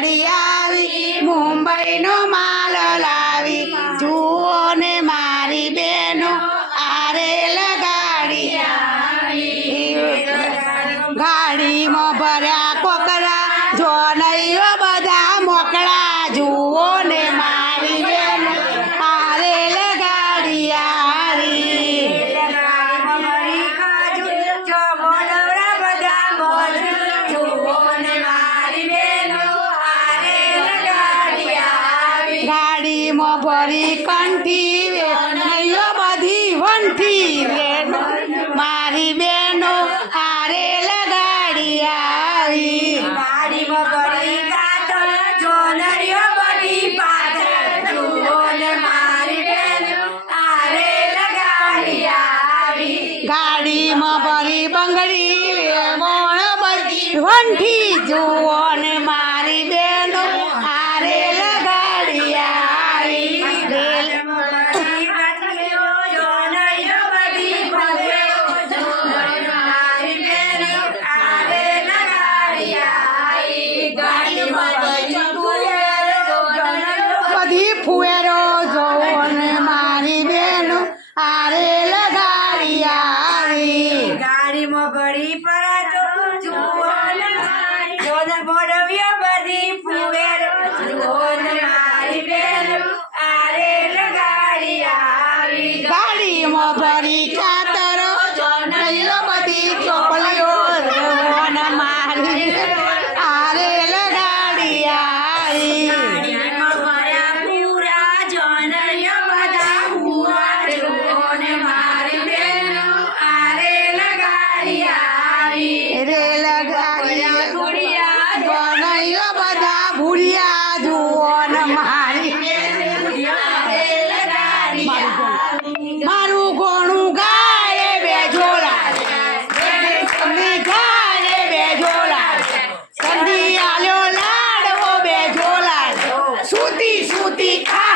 ગાડી આવી મુંબઈનો માલ લાવી જુઓ ને મારી બેનો આરેલ ગાડી ગાડીમાં ભર્યા કોકરા જો નહીં બધા મોકળા જુઓ ને મારી બેનો આરેલ ગાડી આવી ગાડીમાં ભરી કંઠી નૈયો બધી વંઠી બેનો મારી બેનો આરેલ ગાડી આવી ગાડીમાં ભરી કાતર જોનરીઓ બધી પાછળ જુઓ ને મારી બેનો આરેલ ગાડી આવી ગાડીમાં ભરી બંગડી મોણ બધી વંઠી જુઓ ને મારી બેનો આરેલ ગાડી આવી રેલ બધી ફુએરો જોવો ને મારી બેનો આરેલ ગાડી આવી ગાડીમાં ભરી પરાતો જુઓ ને જોનર મોડવ્યો બધી ફુવેર જુઓ ને મારી બેન આરેલ ગાડી આવી ગાડીમાં ભરી ચાતરો નૈલો બધી ચોપલીઓ જોવો ને મારી બેનો આરેલ ગાડી આવી ગાડીમાં ભર્યા પૂરા જોનરીઓ બધા હુવા જુઓ ને મારી બેન આરેલ ગાડી આવી રેલ ગાડી નૈલો બધા ભૂલિયા જુઓ ને મારી મારું ગોણું ગાય બે જોડા સંધી ગાય બે જોડા સંધી આલ્યો લાડવો બે જોલા સુતી સુતી ખા